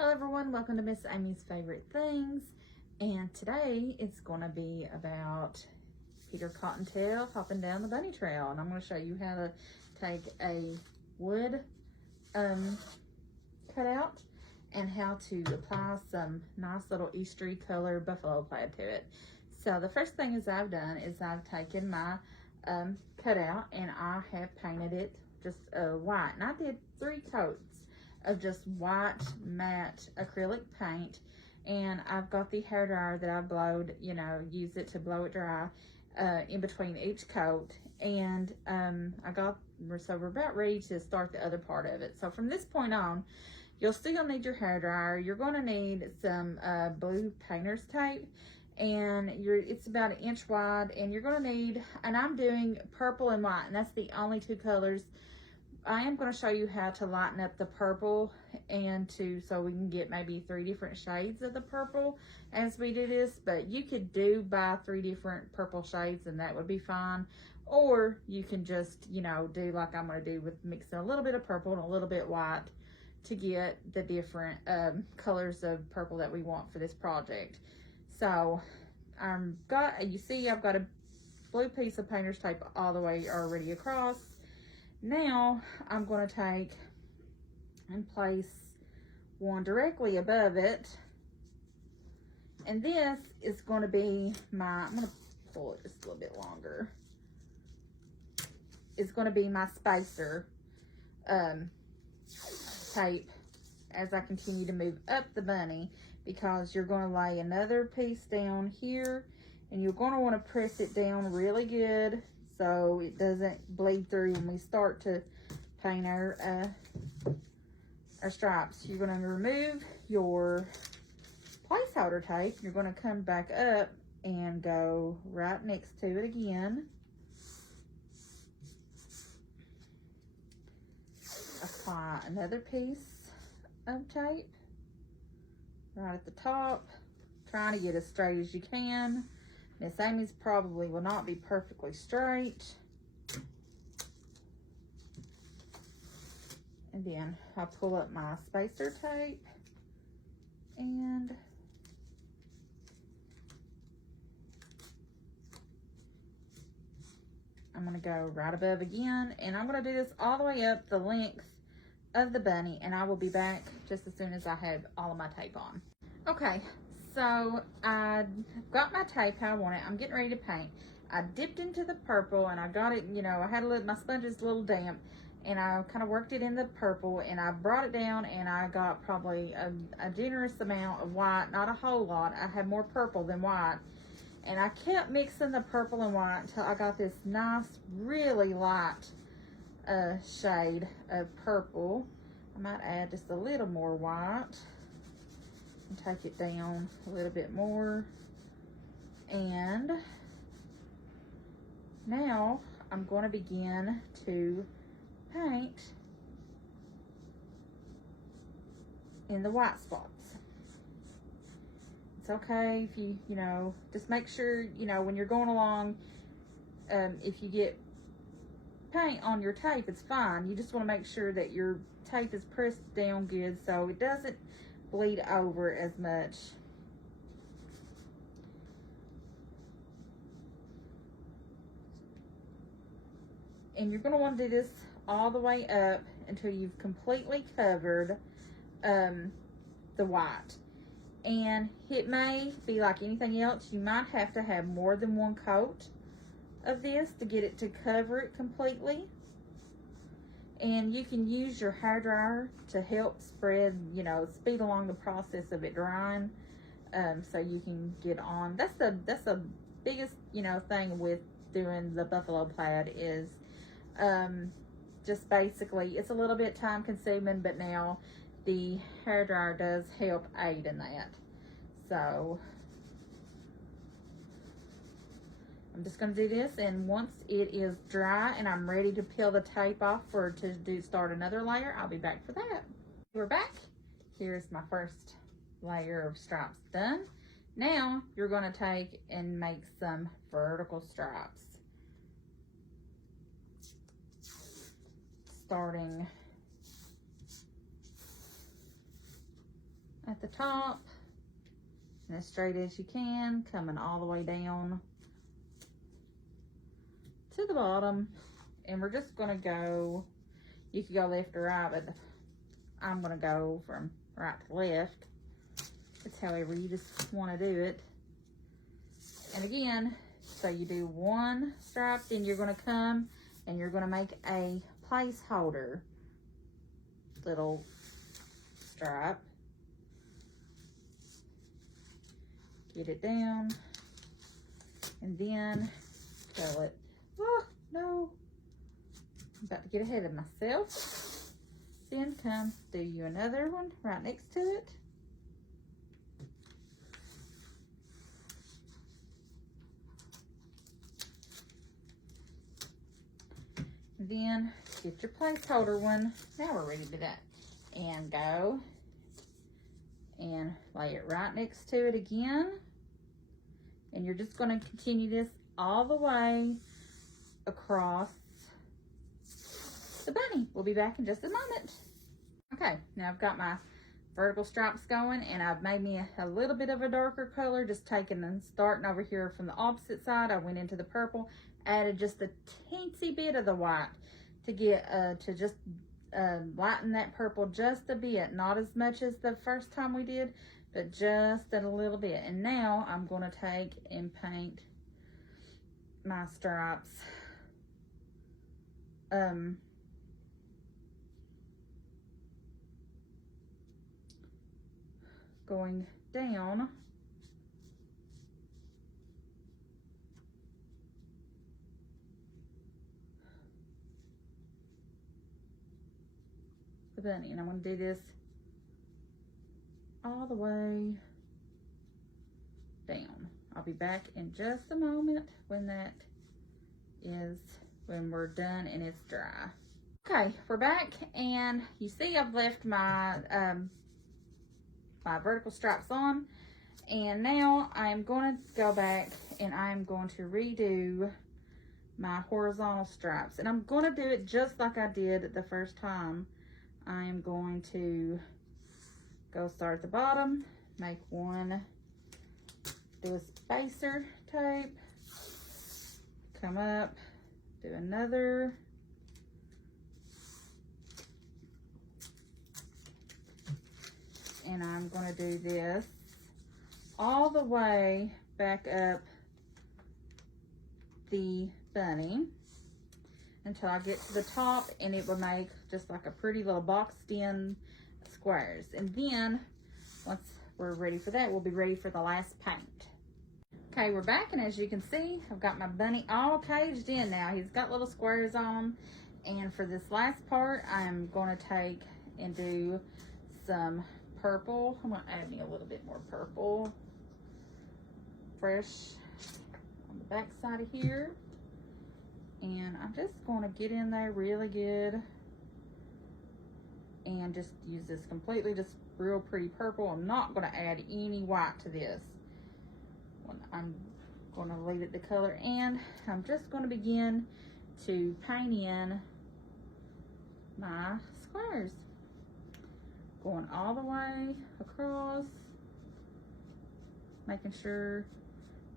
Hello everyone, welcome to Miss Amy's Favorite Things. And today it's going to be about Peter Cottontail hopping down the bunny trail. And I'm going to show you how to take a wood cutout and how to apply some nice little Eastery color buffalo plaid to it. So the first thing I've done is I've taken my cutout and I have painted it just white. And I did 3 coats of just white matte acrylic paint, and I've got the hair dryer that I blowed, use it to blow it dry in between each coat. And so we're about ready to start the other part of it. So from this point on, you'll still need your hair dryer. You're going to need some blue painter's tape, and it's about 1 inch wide, and you're going to need, and I'm doing purple and white, and that's the only 2 colors. I am going to show you how to lighten up the purple so we can get maybe 3 different shades of the purple as we do this. But you could buy 3 different purple shades and that would be fine. Or you can just, do like I'm going to do with mixing a little bit of purple and a little bit white to get the different colors of purple that we want for this project. So I've got a blue piece of painter's tape all the way already across. Now I'm going to take and place one directly above it, and this is going to be I'm going to pull it just a little bit longer. It's going to be my spacer tape as I continue to move up the bunny, because you're going to lay another piece down here and you're going to want to press it down really good so it doesn't bleed through when we start to paint our stripes. You're going to remove your placeholder tape. You're going to come back up and go right next to it again. Apply another piece of tape right at the top, trying to get as straight as you can. Miss Amy's probably will not be perfectly straight. And then I pull up my spacer tape and I'm going to go right above again, and I'm going to do this all the way up the length of the bunny, and I will be back just as soon as I have all of my tape on. Okay. So I got my tape how I want it. I'm getting ready to paint. I dipped into the purple and I got it, I had my sponge is a little damp, and I kind of worked it in the purple, and I brought it down and I got probably a generous amount of white, not a whole lot. I had more purple than white, and I kept mixing the purple and white until I got this nice, really light shade of purple. I might add just a little more white. Take it down a little bit more, and now I'm going to begin to paint in the white spots. It's okay if you just make sure when you're going along, if you get paint on your tape, it's fine. You just want to make sure that your tape is pressed down good so it doesn't bleed over as much. And you're going to want to do this all the way up until you've completely covered the white. And it may be like anything else, you might have to have more than 1 coat of this to get it to cover it completely. And you can use your hair dryer to help spread, speed along the process of it drying, so you can get on. That's the biggest, thing with doing the buffalo plaid is just basically, it's a little bit time consuming, but now the hair dryer does help aid in that. So I'm just going to do this, and once it is dry and I'm ready to peel the tape off to start another layer, I'll be back for that. We're back. Here's my first layer of stripes done. Now you're going to take and make some vertical stripes, starting at the top and as straight as you can, coming all the way down to the bottom. And we're just gonna go, you could go left or right, but I'm gonna go from right to left. It's however you just wanna do it. And again, so you do one stripe, then you're gonna come and you're gonna make a placeholder little stripe. Get it down, and then curl it. Oh, no. I'm about to get ahead of myself. Then come do you another one right next to it. Then get your placeholder one. Now we're ready to do that. And go and lay it right next to it again. And you're just going to continue this all the way across the bunny. We'll be back in just a moment. Okay, now I've got my vertical stripes going, and I've made me a little bit of a darker color, just taking and starting over here from the opposite side. I went into the purple, added just a teensy bit of the white to get to just lighten that purple just a bit, not as much as the first time we did, but just a little bit. And now I'm going to take and paint my stripes going down the bunny, and I'm going to do this all the way down. I'll be back in just a moment when we're done and it's dry. Okay, we're back, and you see I've left my my vertical stripes on, and now I'm going to go back and I'm going to redo my horizontal stripes, and I'm going to do it just like I did the first time. I am going to go start at the bottom, make one, do a spacer tape, come up, do another, and I'm going to do this all the way back up the bunny until I get to the top, and it will make just like a pretty little boxed in squares. And then once we're ready for that, we'll be ready for the last paint. Okay, we're back, and as you can see, I've got my bunny all caged in now. He's got little squares on him, and for this last part, I'm going to take and do some purple. I'm going to add me a little bit more purple, fresh on the back side of here. And I'm just going to get in there really good and just use this completely just real pretty purple. I'm not going to add any white to this. I'm going to leave it the color, and I'm just going to begin to paint in my squares, going all the way across, making sure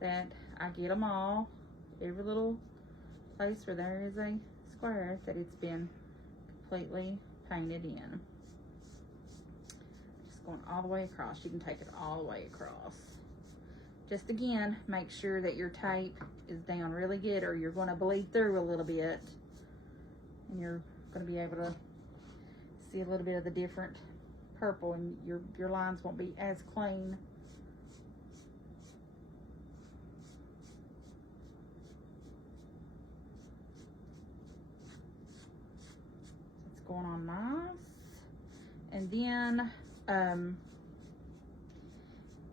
that I get them all, every little place where there is a square, that it's been completely painted in. Just going all the way across. You can take it all the way across. Just again, make sure that your tape is down really good, or you're going to bleed through a little bit, and you're going to be able to see a little bit of the different purple, and your lines won't be as clean. Going on nice. And then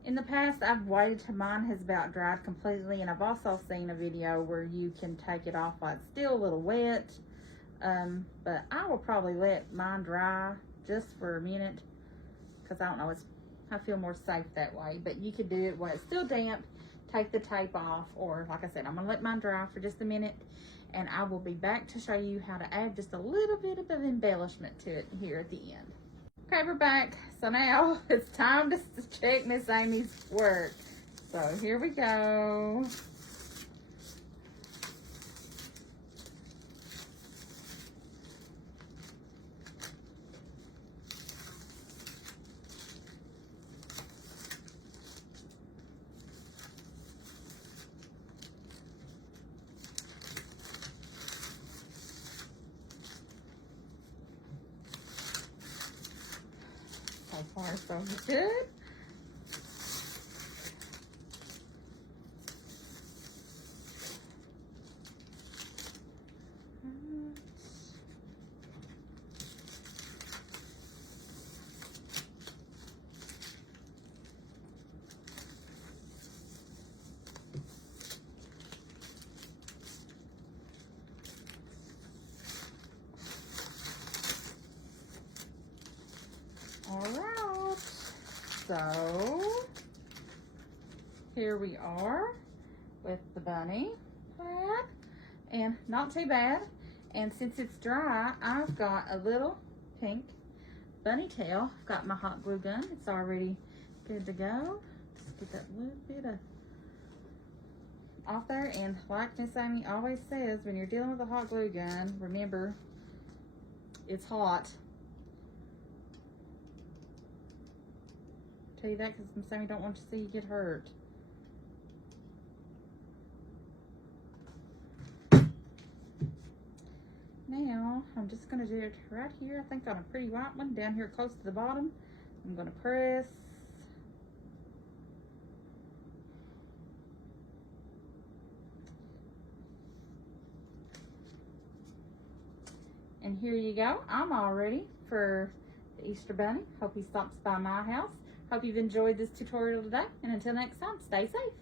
in the past, I've waited till mine has about dried completely, and I've also seen a video where you can take it off while it's still a little wet, but I will probably let mine dry just for a minute, because I don't know, I feel more safe that way. But you could do it while it's still damp, take the tape off, or like I said, I'm gonna let mine dry for just a minute, and I will be back to show you how to add just a little bit of embellishment to it here at the end. Okay, we're back. So now it's time to check Miss Amy's work. So here we go. So far, so good. All right. So here we are with the bunny plaid, and not too bad. And since it's dry, I've got a little pink bunny tail. I've got my hot glue gun. It's already good to go. Just get that little bit of off there. And like Miss Amy always says, when you're dealing with a hot glue gun, remember, it's hot. Tell you that because Miss Amy don't want to see you get hurt. Now, I'm just going to do it right here, I think on a pretty white one, down here close to the bottom. I'm going to press. And here you go. I'm all ready for the Easter Bunny. Hope he stops by my house. Hope you've enjoyed this tutorial today. And until next time, stay safe.